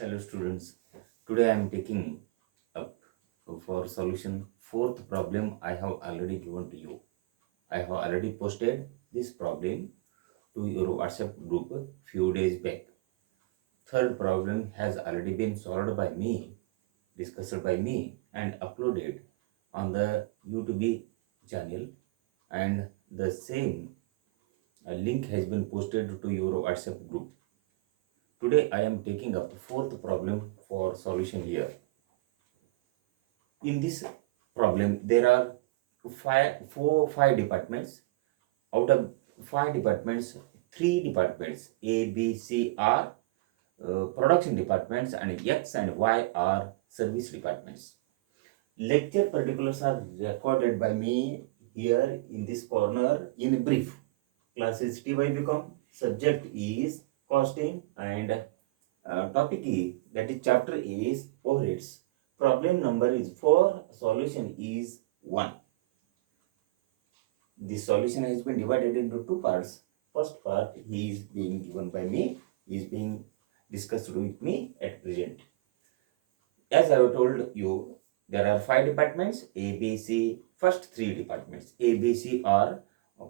Hello students, today I am taking up for solution fourth problem I have already given to you. I have already posted this problem to your WhatsApp group few days back. Third problem has already been solved by me, discussed by me and uploaded on the YouTube channel, and the same link has been posted to your WhatsApp group. Today I am taking up fourth problem for solution here. In this problem there are five departments. Out of five departments, three departments A, B, C are production departments, and X and Y are service departments. Lecture particulars are recorded by me here in this corner in brief. Class is TY subject is costing, and topic is, that is chapter is overheads. Problem number is 4, solution is 1. The solution has been divided into two parts. First part is being given by me, is being discussed with me at present. As I have told you, there are five departments A, B, C. First three departments A, B, C are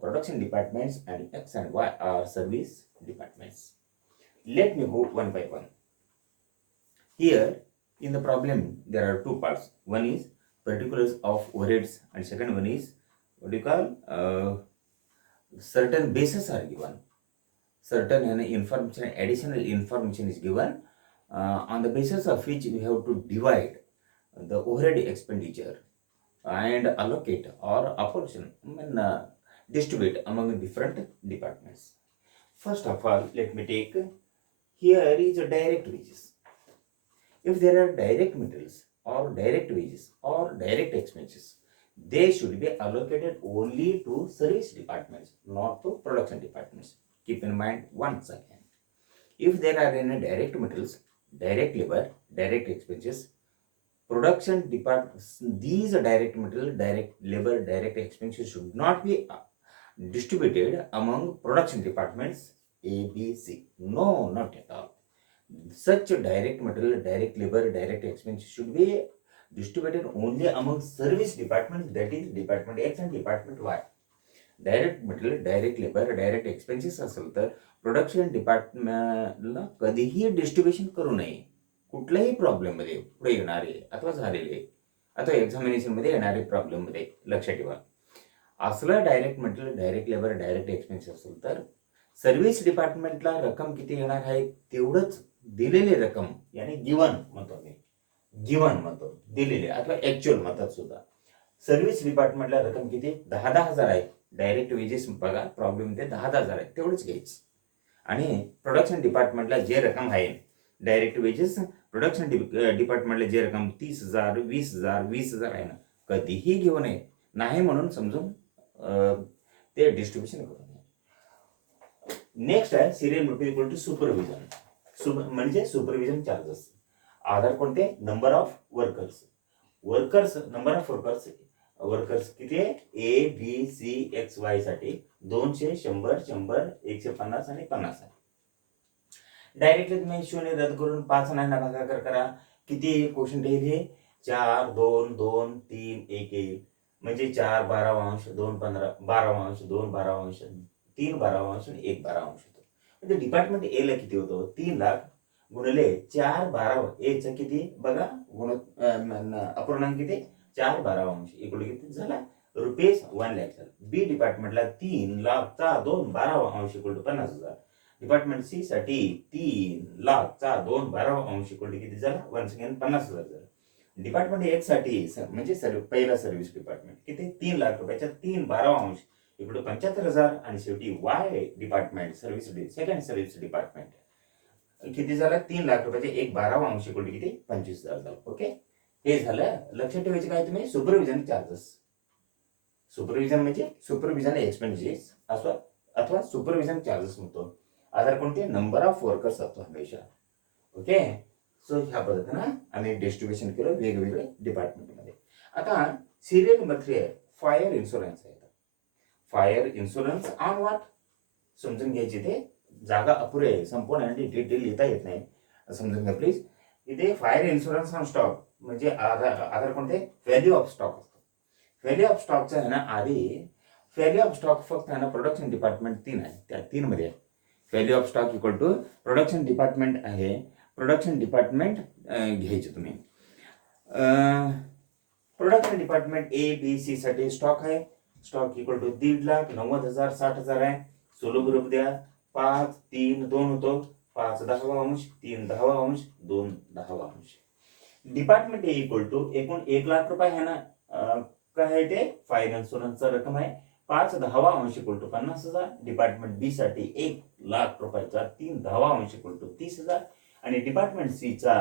production departments, and X and Y are service departments. Let me go one by one. Here in the problem there are two parts. One is particulars of overheads, and second one is what you call certain bases are given. Certain information, additional information is given on the basis of which we have to divide the overhead expenditure and allocate or apportion distribute among different departments. First of all, let me take, here is a direct wages. If there are direct materials or direct wages or direct expenses, they should be allocated only to service departments, not to production departments. Keep in mind one second. If there are any direct materials, direct labor, direct expenses, production departments, these direct material, direct labor, direct expenses should not be distributed among production departments A, B, C. No, not at all. Such direct material, direct labor, direct expense should be distributed only among service departments, that is department X and department Y. Direct material, direct labour, direct expenses असेल तर production डिपार्टमेंटला कधीही distribution करू नये. कुठल्याही प्रॉब्लेममध्ये पुढे येणारे अथवा झालेले अथवा एक्झामिनेशनमध्ये येणारे प्रॉब्लेममध्ये लक्षात ठेवा. असलं direct material, direct labour, direct expense असेल तर सर्व्हिस डिपार्टमेंटला रक्कम किती येणार आहे तेवढंच दिलेली रक्कम, यानी गिवन म्हणतो मी, गिवन म्हणतो दिलेले अथवा ऍक्च्युअल म्हणतात सुद्धा. सर्व्हिस डिपार्टमेंटला रक्कम किती 10,000 आहे. डायरेक्ट वेजेस बघा प्रॉब्लेम ते 10,000 आहे, तेवढंच घ्यायचं. आणि प्रोडक्शन डिपार्टमेंटला जे रक्कम आहे डायरेक्ट वेजेस, प्रोडक्शन डिपार्टमेंटला जे रक्कम 30,000, 20,000, 20,000 आहे ना, कधीही घेऊ नये. नाही म्हणून समजून ते डिस्ट्रीब्युशन करू नये. नेक्स्ट आहे serial note equal to supervision. म्हणजे सुपरविजन चार्जेस. आधार कोणते? Number of workers. Number of workers किती आहे? A, B, C, X, Y साठी 200, 100, 100, 150 आणि 50 आहे. डायरेक्टली तुम्ही शून्य रद्द करून 5 ना भागाकार करा. किती क्वेश्चन येईल हे? 4, 2, 2, 3, 1 येईल. म्हणजे 4 12 2 15 12 2 12 3 12 आणि 1 12 होतो. म्हणजे डिपार्टमेंट ए ला किती होतो? 3 लाख गुणिले 4 12 ए चं किती बघा, अपूर्णांक किती? 4 12 इक्वल किती झाला? रुपीज 1 लाख. बी डिपार्टमेंटला 3 लाखचा 2 12 इक्वल टू 50,000. डिपार्टमेंट सी साठी 3 लाखचा 2 12 इक्वल टू किती झाला? वन्स अगेन 50,000 झाला. डिपार्टमेंट एक्स साठी म्हणजे पहिला सर्व्हिस डिपार्टमेंट किती? 3 लाख रुपयाच्या 3 12 इक्वल टू 75,000. आणि शेवटी Y department second service department किती झाला? 3 लाख रुपयाचे 1 12 इक्वल टू किती? 25,000 झाला. ओके, हे झालं. लक्षात ठेवायचं काय तुम्ही? Supervision charges. सुपरविजन म्हणजे सुपरविजन एक्सपेन्सेस अथवा सुपरविजन चार्जेस म्हणतो. आधार कोणते? नंबर ऑफ वर्कर्स असतो हमेशा. ओके, सो ह्या पद्धतीनं आम्ही डिस्ट्रीब्युशन केलं वेगवेगळे डिपार्टमेंटमध्ये. आता सिरियल नंबर 3 आहे फायर इन्शुरन्स आहे. फायर इन्शुरन्स ऑन व्हॉट समजून घ्यायची. ते जागा अपुरी आहे, संपूर्ण आणि डिटेल लिहिता येत नाही, समजून घ्या प्लीज. इथे फायर इन्शुरन्स ऑन स्टॉक म्हणजे आधार कोणते व्हॅल्यू ऑफ स्टॉक असतो. व्हॅल्यू ऑफ स्टॉकचं आहे ना आधी व्हॅल्यू ऑफ स्टॉक फक्त आहे ना प्रोडक्शन डिपार्टमेंट 3 आहे, त्या 3 मध्ये आहे. Value of stock equal to production department आहे. प्रोडक्शन डिपार्टमेंट घ्यायचे तुम्ही. Production department A B C साठी स्टॉक आहे. स्टॉक इक्वल टू 1,50,000, 90,000, 60,000 आहे. सोलो ग्रुप द्या. 5 3 2 होतो. 5 10वा अंश, 3 10वा अंश, 2 10वा अंश. डिपार्टमेंट ए इक्वल टू एकूण 1 लाख रुपये आहे ना, काय आहे ते फायर इन्शुरन्सचा रक्कम आहे. 5 10वा अंश इक्वल टू 50,000. डिपार्टमेंट बी साठी 1 लाख रुपयाचा 3 10वा अंश इक्वल टू 30,000 आणि डिपार्टमेंट सी चा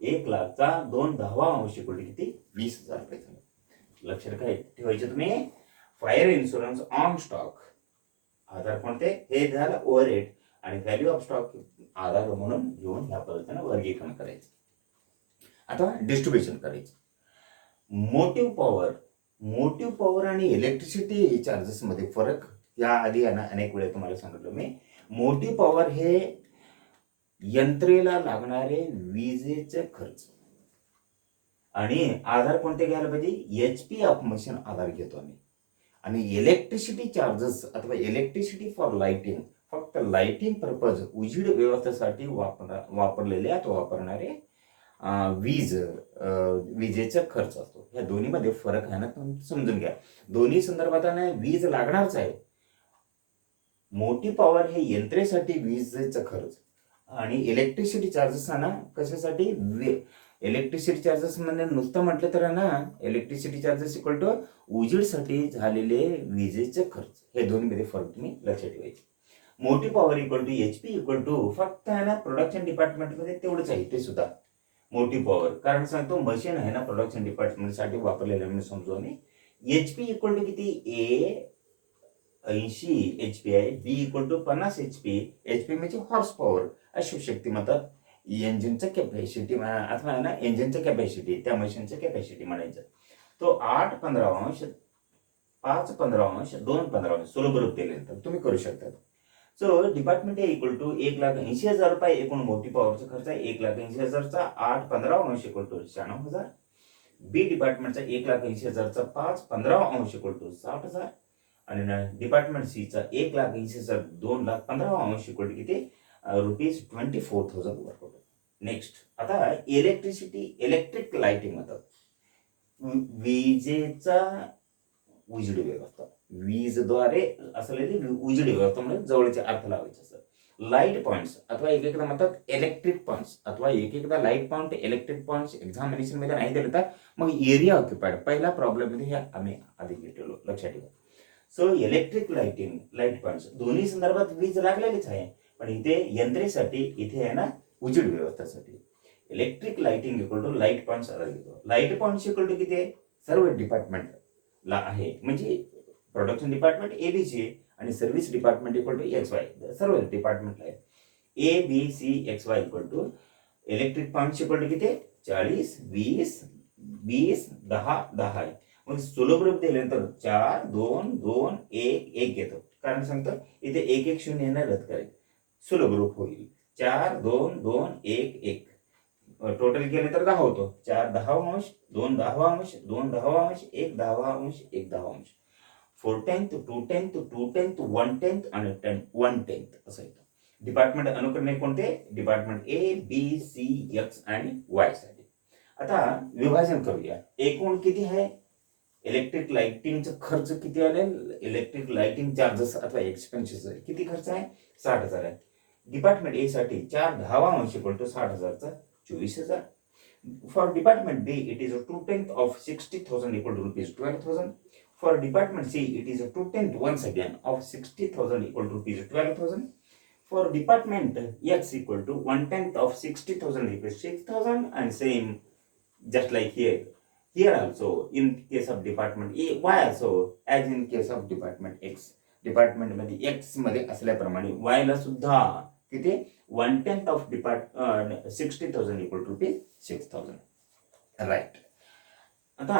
1 लाखचा 2 10वा अंश इक्वल टू किती 20,000 रुपये. लक्षात काय ठेवायचे तुम्ही फायर इन्शुरन्स ऑन स्टॉक आधार कोणते हे झालं ओव्हरहेड आणि व्हॅल्यू ऑफ स्टॉक आधार म्हणून घेऊन ह्या पद्धतीने वर्गीकरण करायचं. आता डिस्ट्रीब्युशन करायचं. मोटिव्ह पॉवर आणि इलेक्ट्रिसिटी चार्जेस मध्ये फरक या आधी अनेक वेळा तुम्हाला सांगितलं मी. मोटिव्ह पॉवर हे यंत्रेला लागणारे विजेचे खर्च आणि आधार कोणते घ्यायला पाहिजे HP ऑफ मशीन आधार घेतो आम्ही. आणि इलेक्ट्रिसिटी चार्जेस अथवा इलेक्ट्रिसिटी फॉर लाइटिंग फक्त लाइटिंग पर्पज उजेड व्यवस्थेसाठी वापरलेले अथवा वापरणारे विजेचा खर्च असतो. या दोन्ही मध्ये फरक आहे ना समजून घ्या. दोन्ही संदर्भात वीज लागणारच आहे. मोठी पॉवर हे यंत्रेसाठी विजेचा खर्च आणि इलेक्ट्रिसिटी चार्जेस ना कशासाठी इलेक्ट्रिसिटी चार्जेस म्हणजे नुसतं म्हटलं तर ना इलेक्ट्रिसिटी चार्जेस इक्वल टू उजेडसाठी झालेले विजेचे खर्च. हे दोन्ही मध्ये फरक तुम्ही लक्षात ठेवायचे. मोठी power equal to HP equal to फक्त आहे ना प्रोडक्शन डिपार्टमेंट मध्ये तेवढंच आहे ते सुद्धा मोठी पॉवर. कारण सांगतो मशीन आहे ना प्रोडक्शन डिपार्टमेंट साठी वापरलेलं म्हणजे समजू आम्ही. HP इक्वल टू किती A 80 HP आहे. B equal to 50 HP. HP म्हणजे हॉर्स पॉवर अशी शक्ती म्हणतात. इंजिनचं कॅपॅसिटी अथवा ना इंजिनचं कॅपॅसिटी त्या मशीनचं कॅपॅसिटी म्हणायचं. तो 8 15 अंश 5 15 अंश 2 15 अंश सोलो ग्रुप दिल्यानंतर तुम्ही करू शकता. So department A equal to 1,80,000 रुपये एकूण मोठी पॉवरचा खर्च आहे. 1,80,000चा 8 15 अंश इक्वल टू 96,000. बी डिपार्टमेंटचा 1,80,000चा 5 15 अंश इक्वल टू 60,000 आणि डिपार्टमेंट सी चा 1,80,000 2,15 अंश इक्वल टू किती ₹24,000 वर्क होतं. नेक्स्ट आता इलेक्ट्रिक लाइटिंग म्हणतात. विजेचा उजेड व्यवस्था वीजद्वारे असलेली उजेड व्यवस्था म्हणजे जवळचे अर्थ लावायचे असतात. लाईट पॉइंट्स अथवा एकदा म्हणतात इलेक्ट्रिक पॉइंट्स अथवा एकदा light point electric points examination मध्ये नाही दिले तर मग एरिया ऑक्युपाइड पहिला प्रॉब्लेम मध्ये हे आम्ही आधी घेतलेलो लक्षात ठेवा. सो इलेक्ट्रिक लाईट पॉइंट्स दोन्ही संदर्भात वीज लागलेलीच आहे पण इथे यंत्रेसाठी इथे आहे ना उजेड व्यवस्थेसाठी. Electric lighting equal to light points घेतो. लाईट पॉइंट्स इक्वल टू किती सर्व डिपार्टमेंट ला आहे म्हणजे प्रोडक्शन डिपार्टमेंट ABC आणि service department equal to XY सर्व डिपार्टमेंटला आहे. ABCXY equal to electric points equal to किती 40 20 20 10 10 आहे. मग सोलो ग्रुप दिल्यानंतर 4 2 2 1 1 घेतो. कारण सांगतो इथे 1 1 0 येणार रद्द करेल. सोलो ग्रुप होईल 4 2 2 1 1 टोटल केले तर 10 होतो. 4 10वा अंश 2 10वा अंश 2 10वा अंश 1 10वा अंश 1 10वा अंश 4/10 2/10 2/10 1/10 आणि 1/10 असं येतं. डिपार्टमेंट अनुक्रमे कोणते department A B C X आणि Y साठी. आता विभाजन करूया. एकूण किती आहे इलेक्ट्रिक लाइटिंगचा खर्च किती आले इलेक्ट्रिक लाइटिंग चार्जेस अथवा एक्सपेन्सेस किती खर्च आहे 60,000 आहे. डिपार्टमेंट ए साठी 4 10वा अंश इक्वल टू 60,000चा 24,000. For department B it is 2/10 of 60,000 equal to ₹12,000. For department C it is 2/10 once again of 60,000 equal to ₹12,000. For department X equal to 1/10 of 60,000 equals 6,000 and same just like here. Here also in case of department A, Y also as in case of department X. Department मध्ये X मध्ये असल्याप्रमाणे Y ला सुद्धा किती 1/10 of 60,000 equal to ₹6,000. Right. आता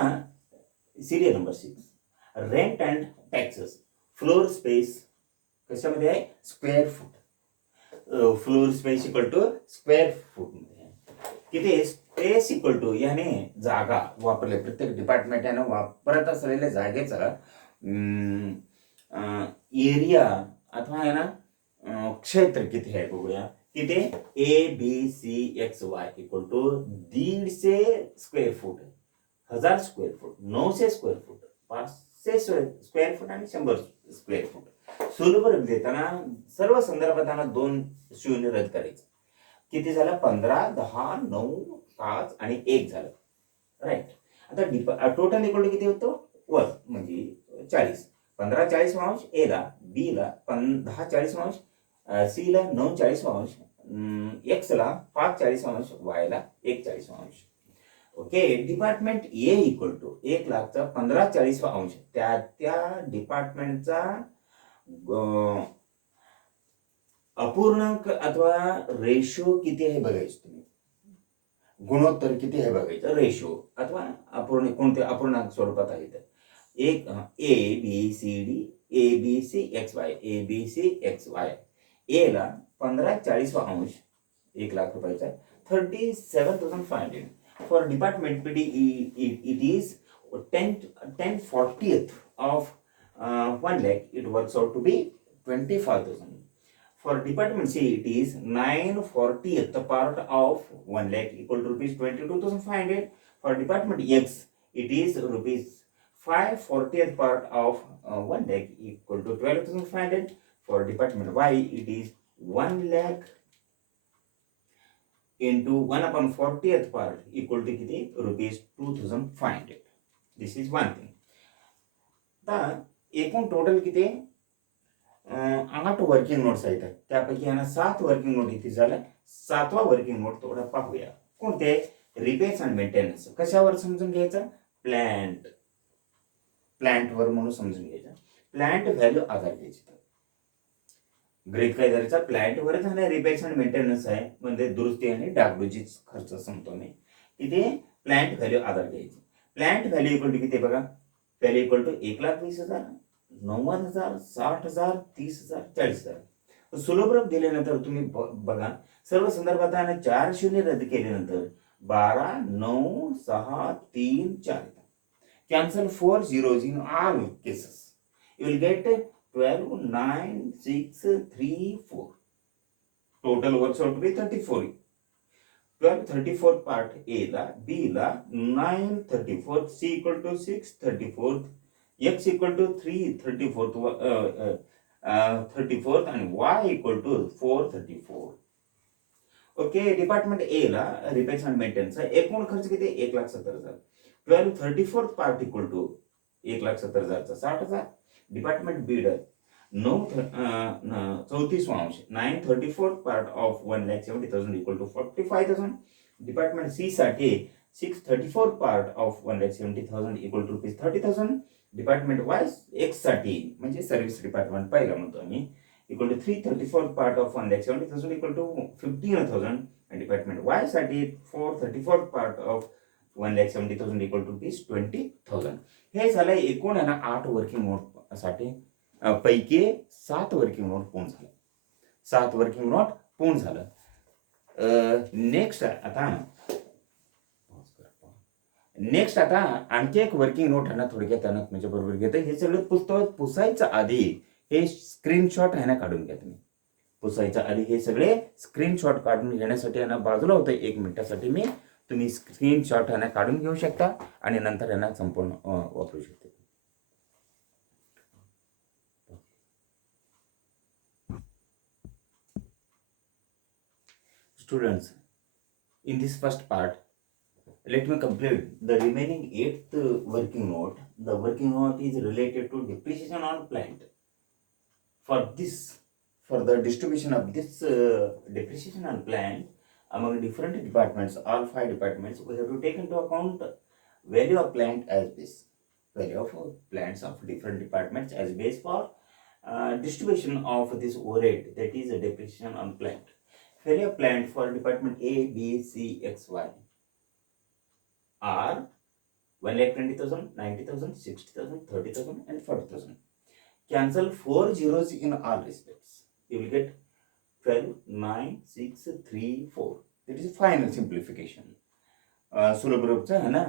serial number 6 rent and taxes. Floor space कशामध्ये आहे square foot. Floor space equal to square foot मध्ये. किती स्पेस इक्वल टू याने जागा वापरले प्रत्येक डिपार्टमेंट यानं वापरत असलेल्या जागेचा एरिया अथवा आहे ना क्षेत्र किती आहे बघूया. किती ABCXY equal to 150 square foot, 1000 square foot, 900 square foot, 500 square foot आणि 100 स्क्वेअर फूट. सुलभ देताना सर्व संदर्भात 2 शून्य रद्द करायचं. किती झालं 15, 10, 9, 5 आणि 1 झालं. राईट. आता टोटल इक्वल टू किती होतं वर म्हणजे 40. 15 40 ए ला, बी ला 10 40 सी ला 9 40 एक्स ला 5 40 वाय ला 1 40. Okay. Department A equal to 1,00,000चा 15 40 त्या डिपार्टमेंटचा अपूर्णांक अथवा रेशो किती आहे बघायचं तुम्ही. गुणोत्तर किती आहे बघायचं. रेशो अथवा कोणते अपूर्णांक स्वरूपात आहेत. एक ABCD ABCXY ABCXY. ए ला 15 40 1,00,000 रुपयाचा 37,500. For department PD it is 10/40th of 1 lakh. It works out to be 25,000. For department C it is 9/40th part of 1 lakh equal to rupees 22,500. For department X it is rupees 5/40th part of 1 lakh equal to 12,500. For department Y it is 1 lakh into 1/40th part equal to किती rupees 2,500. This is one thing. आता एकूण total किती 8 working notes आहेत. त्यापैकी 7 working note इथे झाल्या. 7वा working note थोडा पाहूया. कोणते रिपेअर्स अँड मेंटेनन्स. कशावर समजून घ्यायचं. प्लांटवर म्हणून समजून घ्यायचं. प्लांट व्हॅल्यू आधार घ्यायची. ग्रेट कायदरचा प्लांटवर झाला रिपेअर्स अँड मेंटेनन्स आहे म्हणजे दुरुस्ती आणि डागडुजी खर्च सांगतो मी. इथे प्लांट व्हॅल्यू आधार घ्यायची. प्लांट व्हॅल्यू इक्वल टू किती बघा. Value equal to 1,20,000 90,000 60,000 30,000 40,000. सुलभ दिल्यानंतर तुम्ही बघा सर्व संदर्भात 4 शून्य रद्द केल्यानंतर 12 9 6 3 4 cancel 4 zeros in all cases. You will get 12 9 6 3 4. Total works out to be 34. 12 34 part A ला, B ला 9 34, C equal to 6 34, X equal to 3 34th, 34th and Y equal to 4 34. Okay. Department ए ला रिपेअर्स अँड मेंटेनन्स एकूण खर्च किती 1,70,000. 12 34th part equal to 1,70,000चा 60,000. Department B 9 34 9 34th part of 1,70,000 equal to 45,000. Department C साठी 6 34th part of 1,70,000 equal to ₹30,000. Department Y X साठी म्हणजे service department पहिला म्हणतो आम्ही equal to 3 34th part of 1,70,000 equal to 15,000. आणि डिपार्टमेंट वाय साठी 4 34th part of 1,70,000 equal to ₹20,000. हे झालं एकूण 8 वर्किंग नोट साठी पैकी 7 वर्किंग नोट पूर्ण झालं. 7 वर्किंग नोट पूर्ण झालं. नेक्स्ट आता आणखी एक वर्किंग नोट थोडक्यात म्हणजे बरोबर घेतं. हे सगळं पुस्तक पुसायचं आधी हे स्क्रीनशॉट काढून घ्या तुम्ही. पुसायच्या आधी हे सगळे स्क्रीनशॉट काढून घेण्यासाठी बाजूला होतं 1 मिनिटासाठी मी. तुम्ही स्क्रीनशॉट काढून घेऊ शकता आणि नंतर संपूर्ण वापरू शकता. Students, in this first part, let me complete the remaining 8th working note. The working note is related to depreciation on plant. For the distribution of this depreciation on plant among different departments, all 5 departments, we have to take into account value of plant as base. Value of plants of different departments as base for distribution of this overhead, that is a depreciation on plant. Value of plant for department A, B, C, X, Y are 1,20,000, 90,000, 60,000, 30,000 and 40,000. Cancel 4 zeros in all respects. You will get 12, 9, 6, 3, 4. That is final simplification. सुलभ रूपचं आहे ना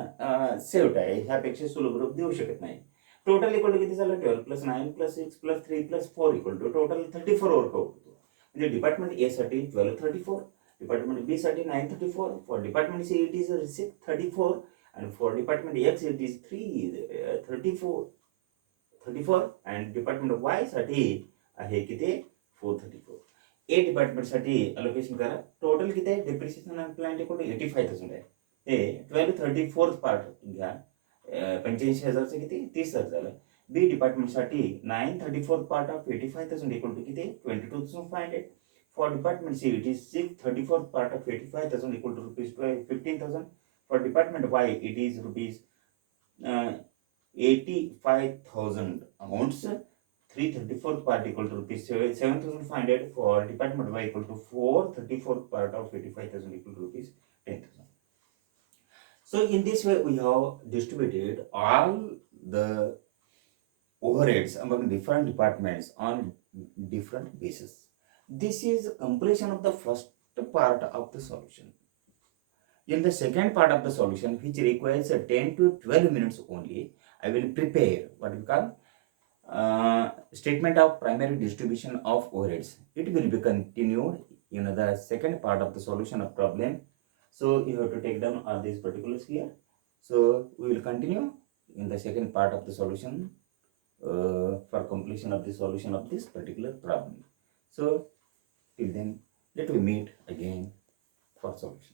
सेव्ट आहे, ह्यापेक्षा सुलभ रूप देऊ शकत नाही. टोटल इक्वल टू किती झालं? 12 plus 9 plus 6 plus 3 plus 4 equal to total 34 work out होतो. म्हणजे डिपार्टमेंट ए साठी 1234, डिपार्टमेंट बी साठी 934, for department C it is 634 and for department X it is 34 and department Y साठी आहे किती? 434. ए डिपार्टमेंट साठी अलोकेशन करा. टोटल किती आहे? डेप्रिसिएशन आणि प्लांट इक्वल टू 85,000 आहे. हे 1234 पार्ट घ्या. 85,000चं किती? 30,000 झालं. बी डिपार्टमेंट साठी 934 पार्ट ऑफ 85,000 इक्वल टू किती? 22,500. For department C it is 634 part of 85,000 equal to rupees 15,000. For department Y, it is rupees 85,000 amounts. 334 part equal to rupees 7,500. For department Y equal to 434 part of 85,000 equal to rupees 10,000. So in this way, we have distributed all the overheads among different departments on different basis. This is completion of the first part of the solution. In the second part of the solution, which requires 10 to 12 minutes only, I will prepare what we call statement of primary distribution of overheads. It will be continued in the second part of the solution of problem. So you have to take down all these particulars here. So we will continue in the second part of the solution for completion of the solution of this particular problem. So till then, let me meet again for solution.